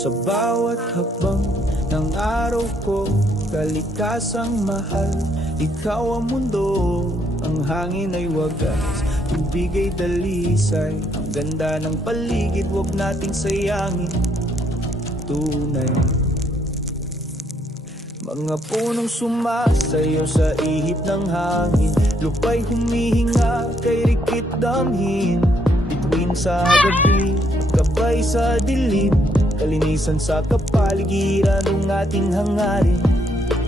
Sa bawat hakbang ng araw ko, kalikasang mahal, ikaw ang mundo. Ang hangin ay wagas, tubig ay dalisay. Ang ganda ng paligid, huwag nating sayangin. Tunay, mga punong sumasayaw sa ihip ng hangin, lupa'y humihinga kay rikit damhin. Bituin sa gabi, gabay sa dilim, kalinisan sa kapaligiran ng ating hangarin.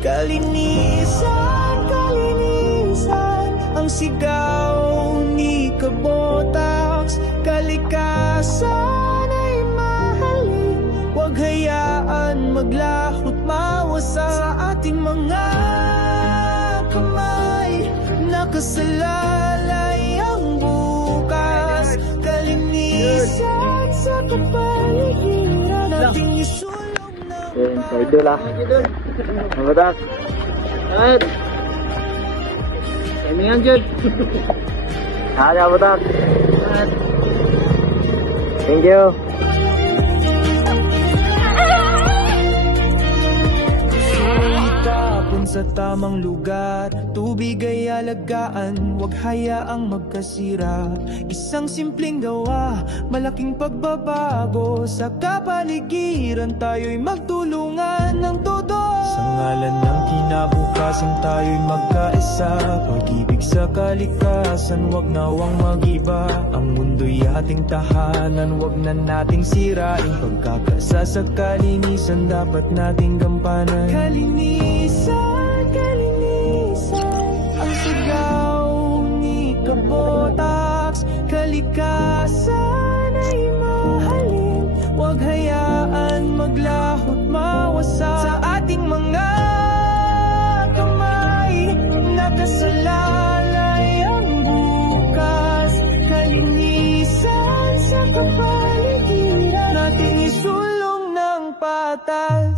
Kalinisan, kalinisan, ang sigaw ni Kabotax. Kalikasan ay mahalin, huwag hayaan maglahot mawasa sa ating mga kamay. Nakasalalay ang bukas, kalinisan sa kapaligiran nating isulong ng Idol lah. Mabatak. Ay. Ini anjir. Ada mabatak. Thank you. Itapon sa tamang lugar, tubig ay alagaan, huwag hayaang magkasira. Isang simpleng gawa, malaking pagbabago. Sa kapaligiran tayo'y magtulungan ng todo. Sa ngalan ng kinabukasan tayo'y magkaisa. Pag-ibig sa kalikasan, huwag nawang mag-iba. Ang mundo'y ating tahanan, huwag na nating sirain. Pagkakasa sa kalinisan, dapat nating gampanan. Kalinisan, kalinisan, ang sigaw ni Kabotax. Kalikasan ay mahalin, huwag hayaan maglahot mawasa sa ating mga kamay. Nakasalalay ang bukas, kalinisan sa kapaligiran nating isulong ng patas.